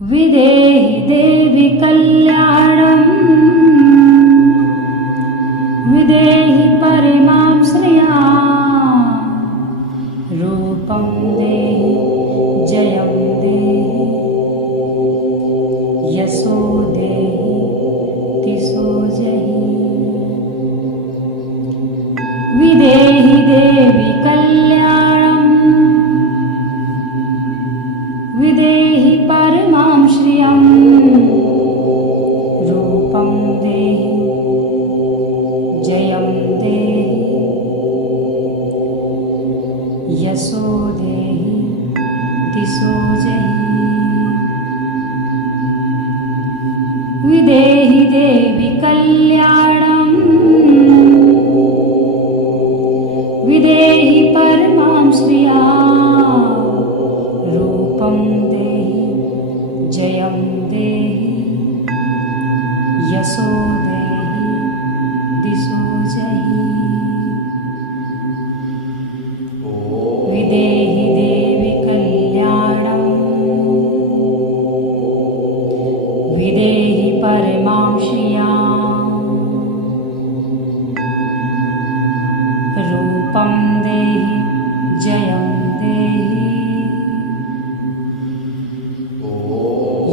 विदेहि देवि कल्याणम् विदेहि परमां श्रियाम् रूपं देहि जयं देहि यशो देहि तिसो जहि विदेहि देवि कल्याणम् विदेहि परमां श्रियम् रूपं देहि जयं देहि यशो देहि दिशो जहि विदेहि देवि कल्याणम् विदेहि परमां श्रियाम् रूपं देहि जयं देहि यशो देहि दिशो जहि विदेहि देवि कल्याणम् विदेहि परमां श्रियाम् रूपं देहि जयं देहि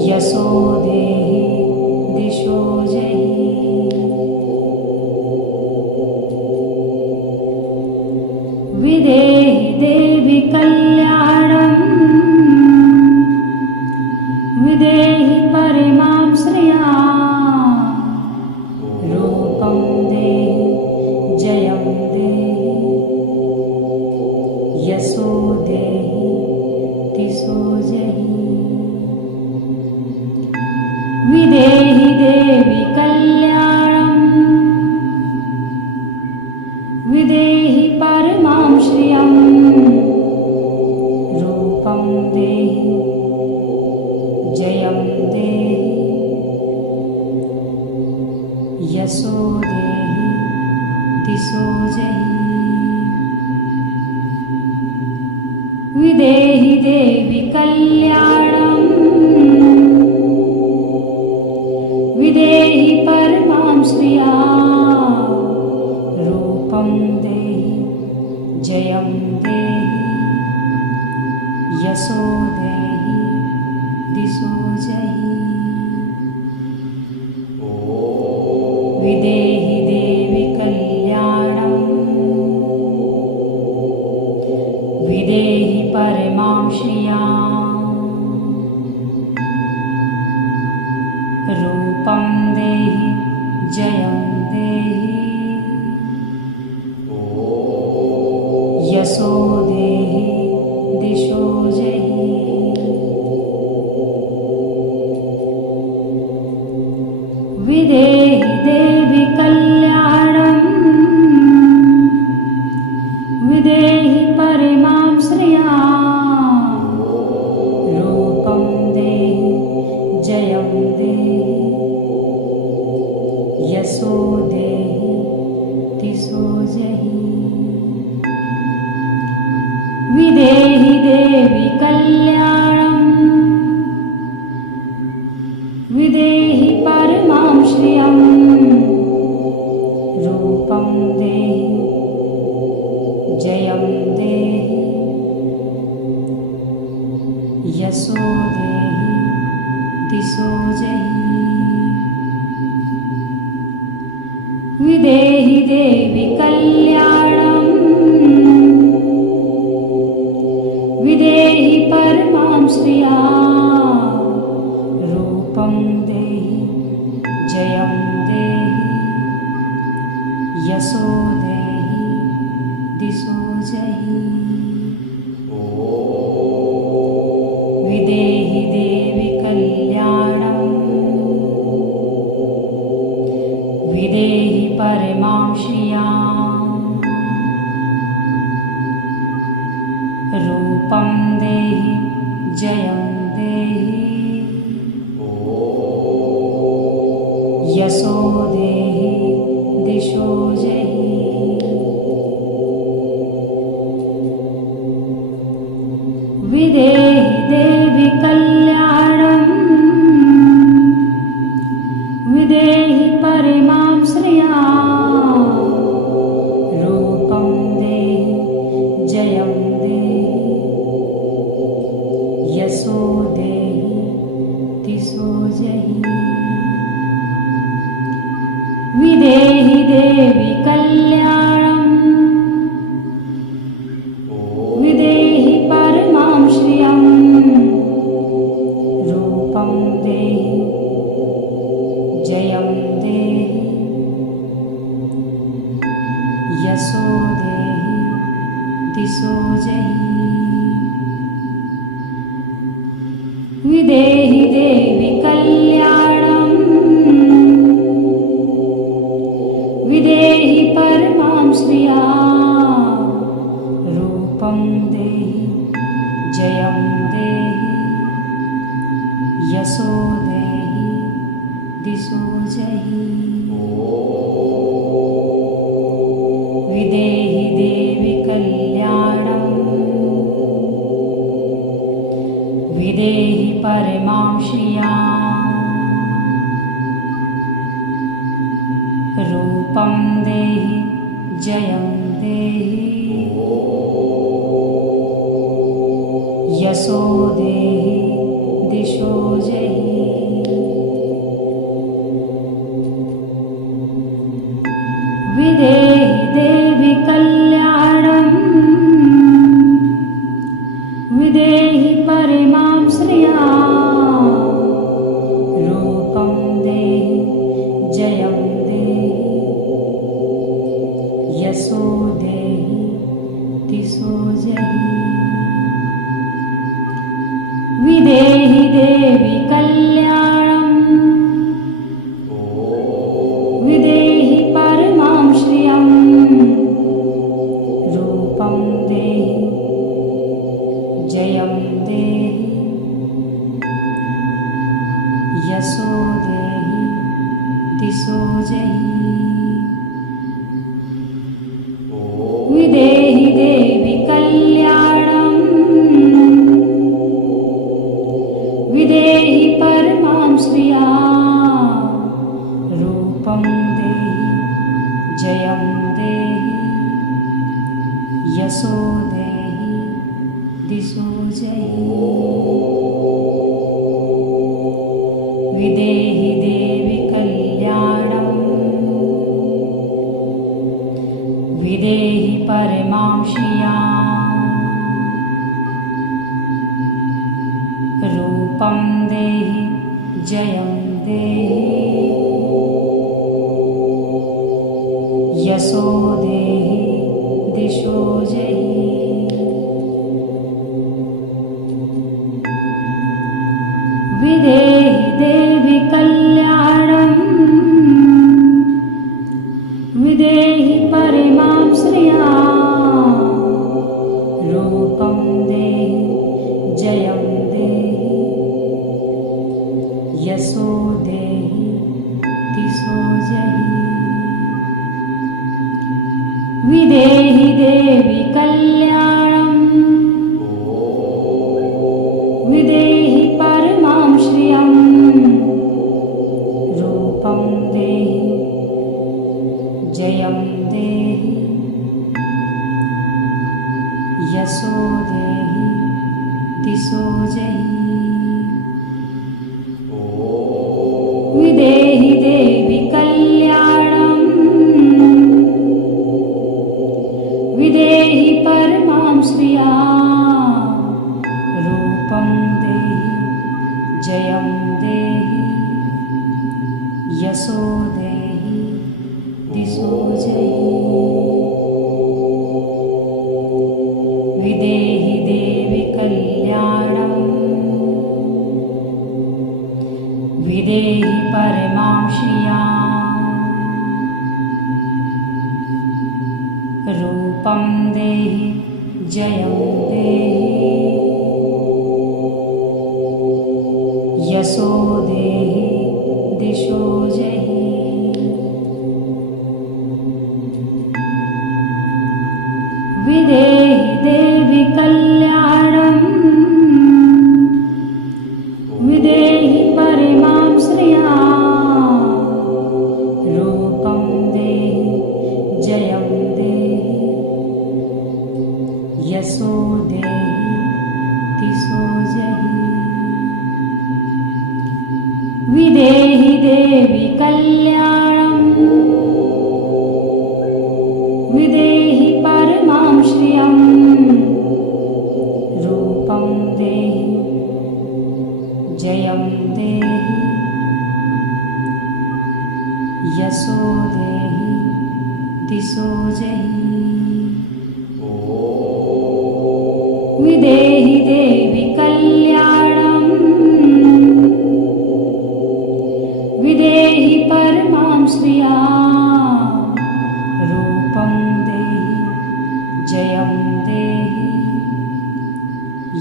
यशो देहि दिशो जहि विदेहि देवि कल्याणम् विदेहि परमां श्रियाम् रूपं देहि जयं देहि यशो देहि तिसो जहि विदेहि देवि कल्याणम् विदेहि परमां श्रियम् रूपं देहि जयं देहि यशो देहि तिसो जहि विदेहि देवि कल्याणम् विदेहि परमां श्रियाम् रूपं देहि जयं देहि यशो देहि दिशो जहि विदेहि देवि कल्याणम् विदेहि परमां श्रियाम् रूपं देहि जयं देहि यशो देहि दिशो जहि विदेहि देवि कल्याणम् विदेहि परमां श्रियाम् रूपं देहि जयं देहि यशो देहि तिसो जहि विदेहि देवि कल्याणम् विदेहि परमां श्रियम् रूपं देहि जयं देहि यशो देहि दिशो जहि विदेहि देवि कल्याणम् विदेहि परमां श्रियाम् रूपं देहि जयं देहि यशो देहि दिशो जहि विदेहि देवि कल्याणम् विदेहि परमां श्रियाम् रूपं देहि जयं देहि यशो देहि दिशो जहि विदेहि देवि जहि। विदेहि देवि कल्याणम् विदेहि परमां श्रियम् रूपं देहि जयं देहि यशो देहि दिशो जहि। विदेहि देवि कल्याणम् विदेहि परमां श्रिया रूपं देहि जयं देहि यशो देहि दिशो जहि। विदेहि देवि कल्याणम् विदेहि परमां श्रिया रूपं देहि जयं देहि यशो देहि दिशो जहि। विदेहि देवि कल्याणम् विदेहि परमां श्रिया रूपं देहि जयं देहि यशो देहि दिशो जहि। विदेहि देवि कल्याणम् विदेहि परमां श्रियं रूपं देहि जयं देहि यशो देहि दिशो जहि। विदेहि देवि कल्याणम् विदेहि परमां श्रिया रूपं देहि जयं देहि यशो देहि दिशो जहि। विदेहि देवि कल्याणम् विदेहि परमां श्रिया रूपं देहि जयं देहि यशो देहि दिशो जहि। विदेहि देवि कल्याणम् विदेहि परमां श्रिया रूपं देहि जयं देहि यशो देहि दिशो जहि। विदेहि देवि कल्याणम् विदेहि परमां श्रियं रूपं देहि जयं देहि यशो देहि दिशो जहि। विदेहि देवि कल्याणम् विदेहि परमां श्रिया रूपं देहि जयं देहि यशो देहि दिशो जहि। विदेहि देवि कल्याणम् विदेहि परमां श्रिया रूपं देहि जयं देहि यशो देहि दिशो जहि। विदेहि देवि कल्याणम् विदेहि परमां श्रिया रूपं देहि जयं देहि यशो देहि दिशो जहि। विदेहि देवि कल्याणम् विदेहि परमां श्रियम् रूपं देहि जयं देहि यशो देहि दिशो जहि विदेहि देवि कल्याणम् विदेहि परमां श्रियाम् रूपं देहि जयं देहि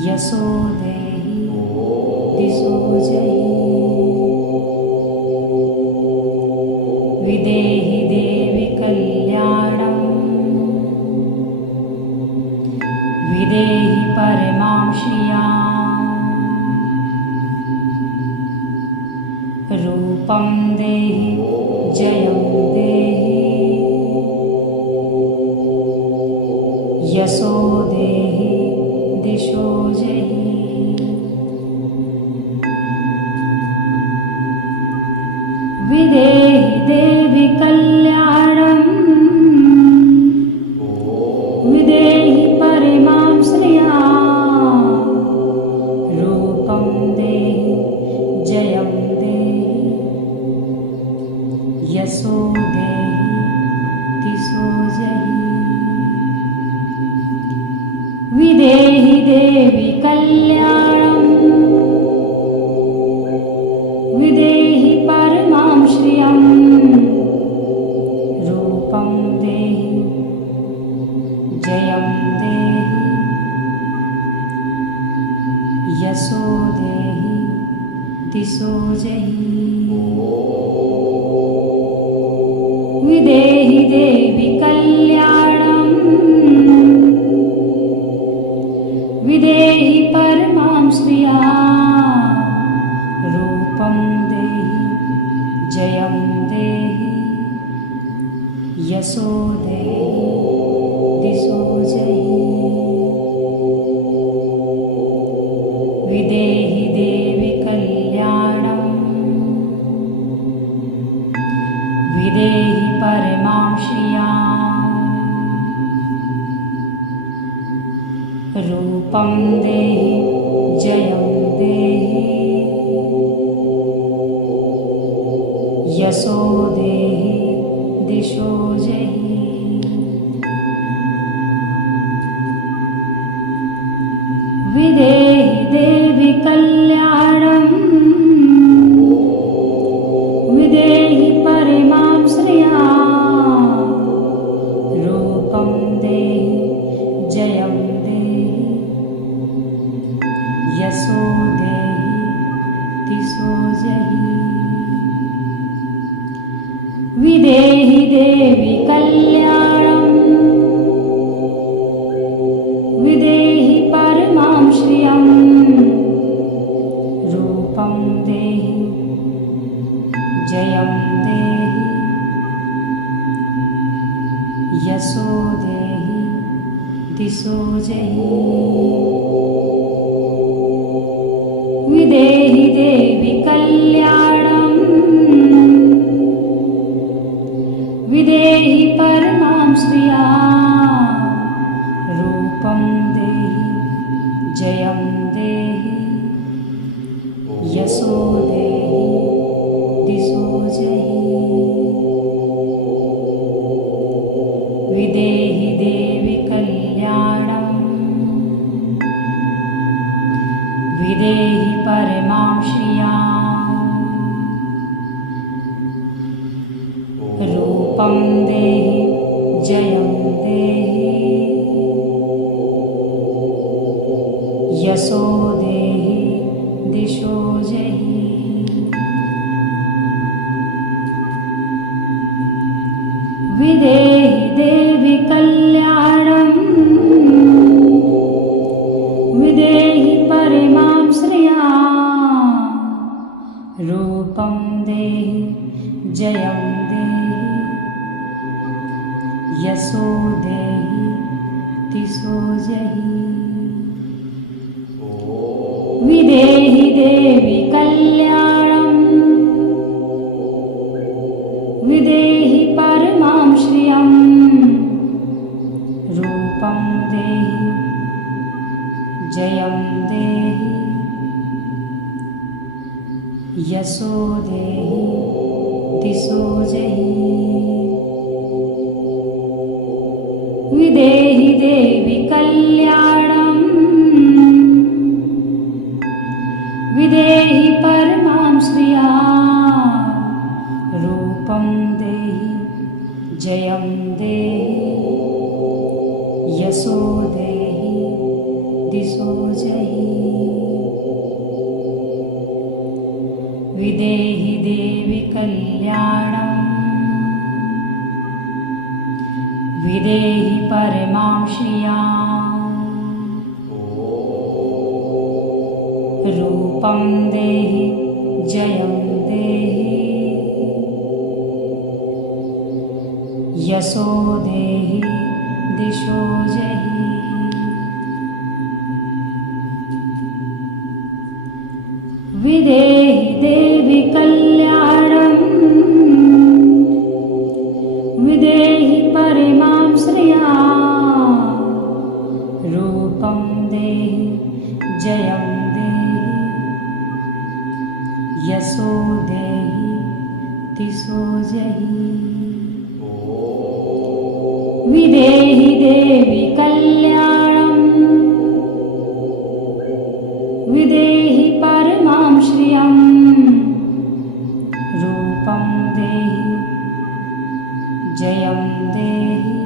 यशो देहि दिशो जहि विदेहि देवि कल्याणम् विदेहि परमां श्रियाम् रूपं देहि जयं देहि यशो देहि दिशो जहि विदेहि देवि कल्याणम् विदेहि परमां श्रियाम् रूपं देहि जयं देहि यशो देहि दिशो जहि विदेहि देवि कल्याणम् विदेहि परमां श्रियम् रूपं देहि जयं देहि यशो देहि दिशो जहि विदेहि देवि कल्याणम् विदेहि परमां श्रियाम् रूपं देहि जयं देहि यशो देहि दिशो जहि विदेहि देवि कल्याणम् विदेहि परमां श्रियाम् रूपं देहि जयं देहि यशो देहि दिशो जहि विदेहि देवि कल्याणम् विदेहि परमां श्रियाम् रूपं देहि जयं देहि यशो देहि दिशो जहि विदेहि देवि कल्याणम् विदेहि परमां श्रियम् रूपं देहि जयं देहि यशो देहि दिशो जहि विदेहि देवि कल्याणम् विदेहि परमां श्रियाम् रूपं देहि जयं देहि यशो देहि दिशो जहि विदेहि देवि कल्याणम् विदेहि परमां श्रियाम् रूपं देहि जयं देहि यशो देहि दिशो जहि विदेहि देवि कल्याणम् विदेहि परमां श्रियाम् रूपं देहि जयं देहि यशो देहि दिशो जहि विदेहि देवि कल्याणम् यशो देहि दिशो जहि। विदेहि देवि कल्याणम् विदेहि परमां श्रियां। रूपं देहि जयं देहि यशो देहि दिशो जहि। विदेहि देवि कल्याणम् विदेहि परमां श्रियां। रूपं देहि जयं देहि यशो देहि दिशो जहि। विदेहि देवि कल्याणम् विदेहि परमां श्रियां। रूपं देहि जयं देहि यशो देहि दिशो जहि। विदेहि देवि कल्याणम् विदेहि परमां श्रियं। रूपं देहि जयं देहि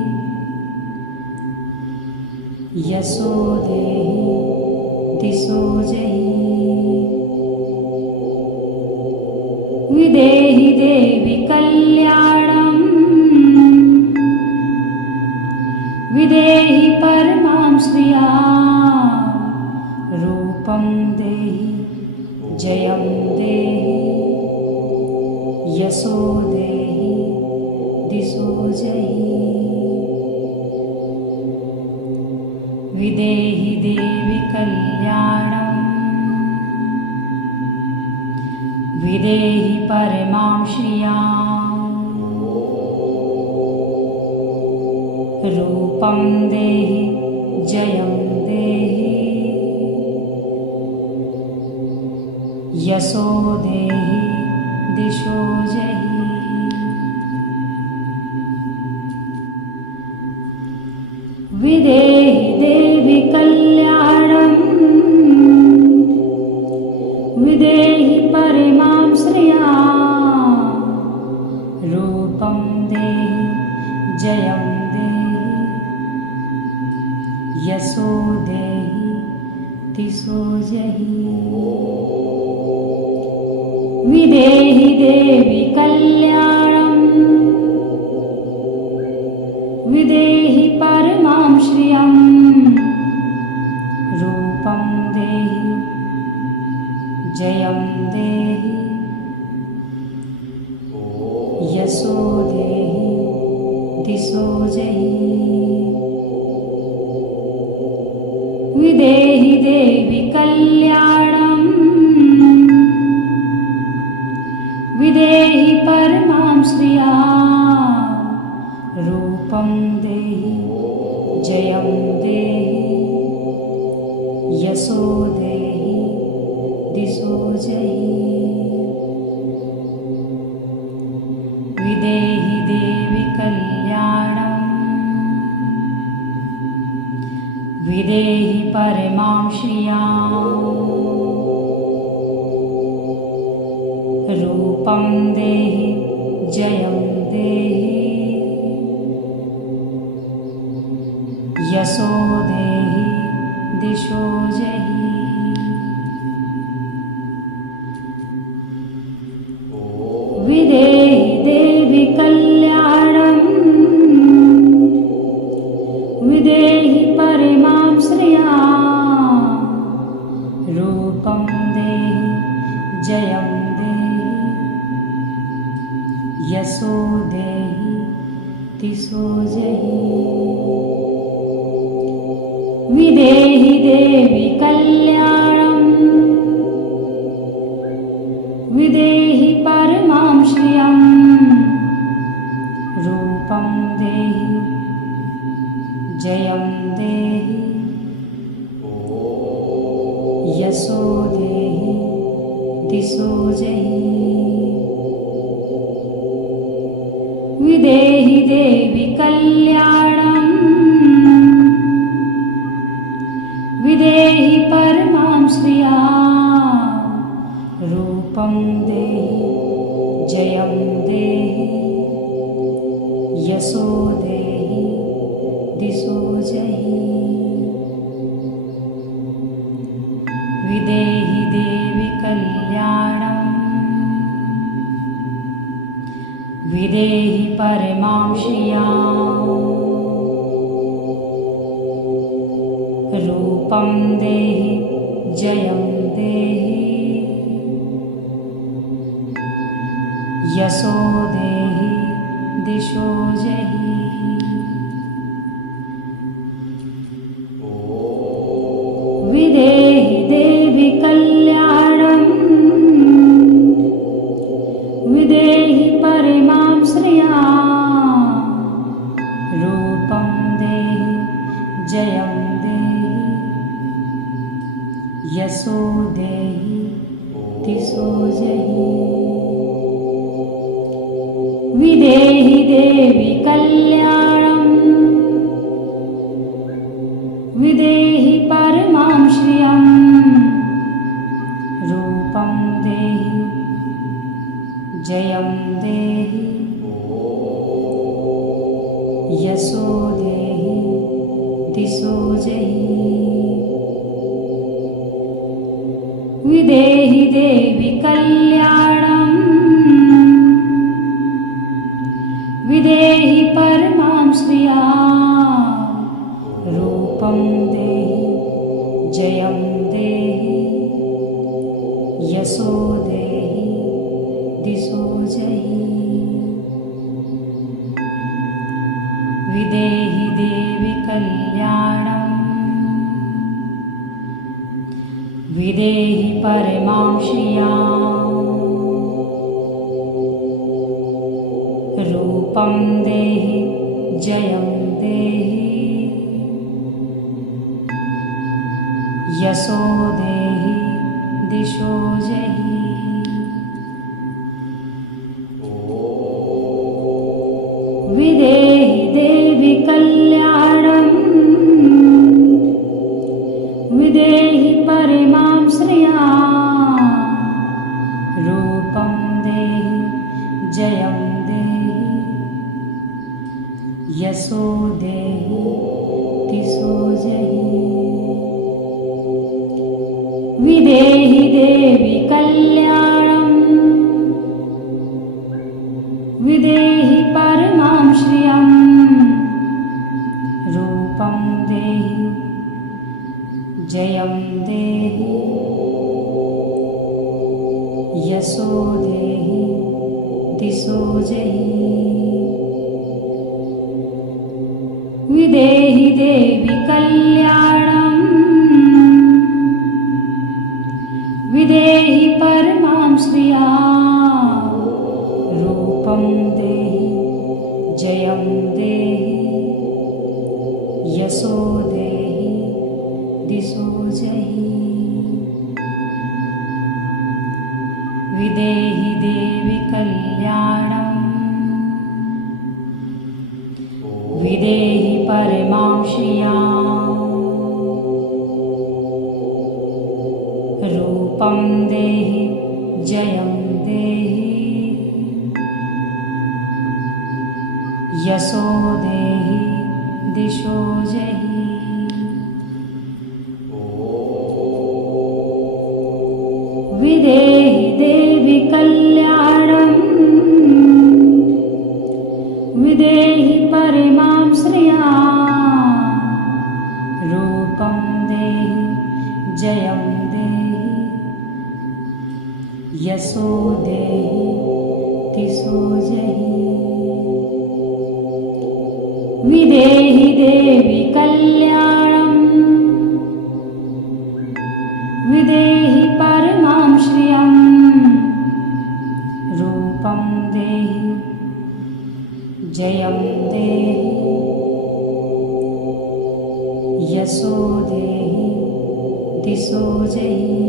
यशो देहि दिशो जहि। विदेहि देवि कल्याणम् विदेहि परमां श्रियां। रूपं देहि जयं देहि यशो देहि दिशो जहि। विदेहि देवि कल्याणम् विदेहि परमां श्रियां। रूपं देहि जयं देहि यशो देहि दिशो जहि। विदेहि देवि कल्याणम् विदेहि परमां श्रियां। रूपं देहि जयं देहि यशो देहि दिशो जहि। विदेहि देवि कल्याणम् विदेहि परमां श्रियं। रूपं देहि जयं देहि यशो देहि दिशो जहि। विदेहि देवि कल्याणम् विदेहि परमां श्रियां। रूपं देहि जयं देहि यशो देहि दिशो जहि। विदेहि देवि कल्याणम् विदेहि परमां श्रियां। रूपं देहि जयं देहि यशो देहि दिशो जहि। विदेहि देवि कल्याणम् विदेहि परमां श्रियां। रूपं देहि जयं देहि यशो देहि दिशो जहि। विदेहि देवि कल्याणम् विदेहि परमां श्रियं। रूपं देहि जयं देहि यशो देहि दिशो जहि विदेहि देवि कल्याणम् विदेहि परमां श्रियाम् रूपं देहि जयं देहि यशो देहि दिशो जहि विदेहि देवि कल्याणम् विदेहि परमां श्रियाम् रूपं देहि जयं देहि यशो देहि दिशो जहि विदेहि देवि कल्याणम् विदेहि परमां श्रियाम् रूपं देहि जयं देहि यशो देहि दिशो जहि विदेहि देवि कल्याणम् विदेहि परमां श्रियम् रूपं देहि जयं देहि यशो देहि दिशो जहि विदेहि देवि कल्याणम् विदेहि परमां श्रियाम् रूपं देहि जयं देहि यशो देहि दिशो जहि विदेहि देवि कल्याणम् विदेहि परमां श्रियाम् रूपं देहि जयं देहि यशो देहि दिशो जहि विदेहि देवि कल्याणम् विदेहि परमां श्रियाम् रूपं देहि जयं देहि यशो देहि दिशो जहि विदेहि देवि कल्याणम् विदेहि परमां श्रियम् रूपं देहि जयं देहि यशो देहि दिशो जहि विदेहि देवि कल्याणम् विदेहि परमां श्रियाम् रूपं देहि जयं देहि यशो देहि दिशो जहि विदेहि देवि कल्याणम् विदेहि परमां श्रियाम् रूपं देहि जयं देहि यशो देहि दिशो जहि विदेहि देवि कल्याणम् विदेहि परमां श्रियाम् रूपं देहि जयं देहि यशो देहि दिशो जहि विदेहि देवि कल्याणम् विदेहि परमां श्रियम् रूपं देहि जयं देहि यशो देहि दिशो जहि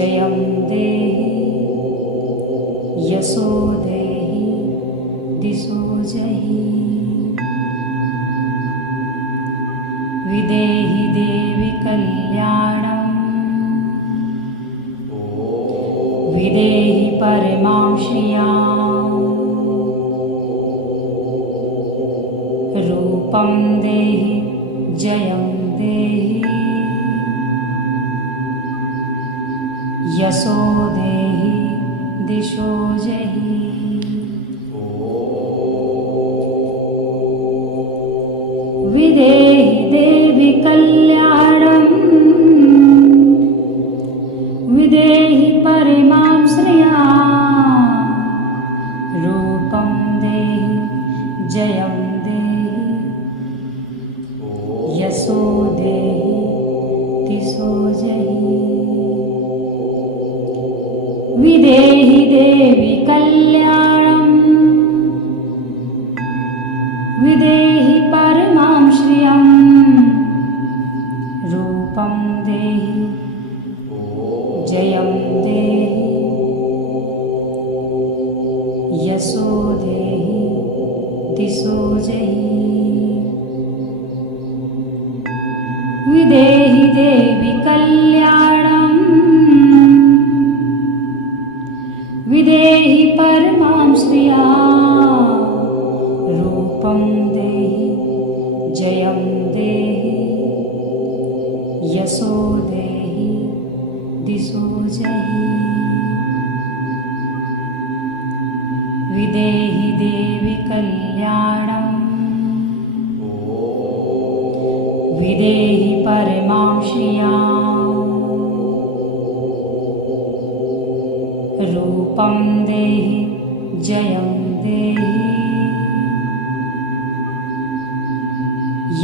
जयं देहि यशो देहि दिशो जहि विदेहि देवि कल्याणं विदेहि परमां श्रियां रूपं देहि जयं देहि यशो देहि दिशो जहि विदेहि देवि कल्याणं विदेहि परमां श्रियां रूपं देहि जयं देहि यशो देहि दिशो जहि विदेहि देवि कल्याणं विदेहि परमां श्रियं रूपं देहि जयं देहि यशो देहि दिशो जहि विदेहि देवि कल्याणं विदेहि परमां श्रियां रूपं देहि जयं देहि यशो देहि दिशो जहि विदेहि देवि कल्याणं विदेहि परमां श्रियां रूपं देहि जयं देहि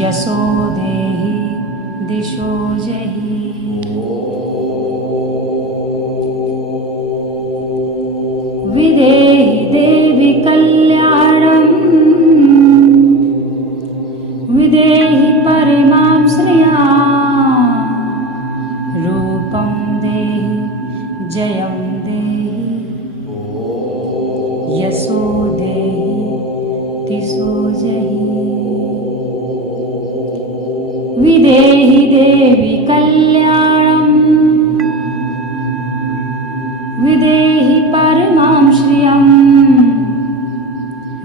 यशो देहि दिशो जहि विदेहि देवि कल्याणं विदेहि परमां श्रियां रूपं देहि जयं देहि यशो देहि दिशो जहि विदेहि देवि कल्याणं विदेहि परमां श्रियं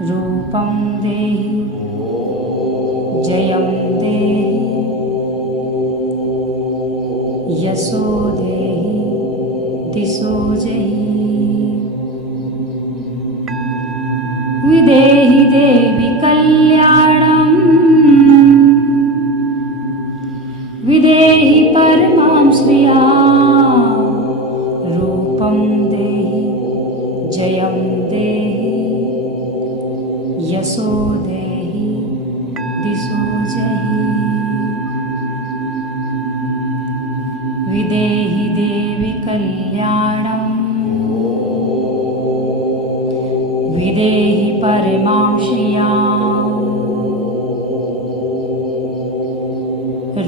रूपं देहि जयं देहि यशो देहि दिशो जहि विदेहि देवि कल्याणं विदेहि परमां श्रियां रूपं देहि जयं देहि यशो देहि दिशो जहि विदेहि देवि कल्याणं विदेहि परमां श्रियां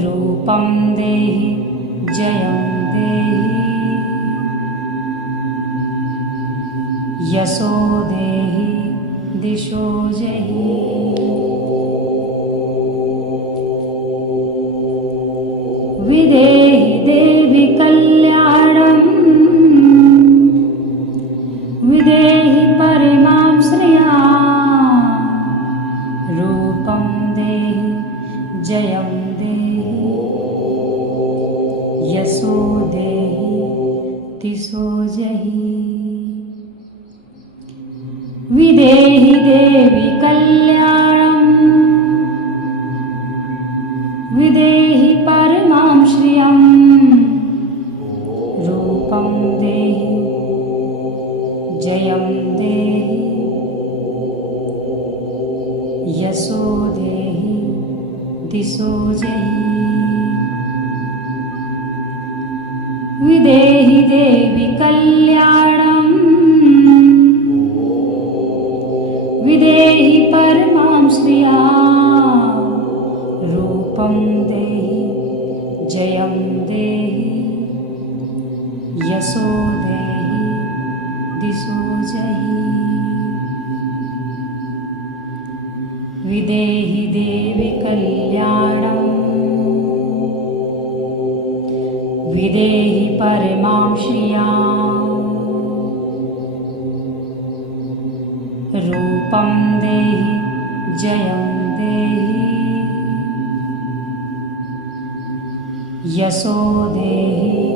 रूपं देहि जयं देहि यशो देहि दिशो जहि विदेहि देवि कल्याणं विदेहि परमां श्रियां रूपं देहि जयं देहि यशो देहि दिशो जहि विदेहि देवि कल्याणं विदेहि परमां श्रियं रूपं देहि जयं देहि यशो देहि दिशो जहि विदेहि देवि कल्याणं विदेहि परमां श्रियां रूपं देहि जयं देहि यशो यशो देहि दिशो जहि। विदेहि देवि कल्याणम् विदेहि परमां श्रियाम्। रूपं देहि जयं देहि यशो देहि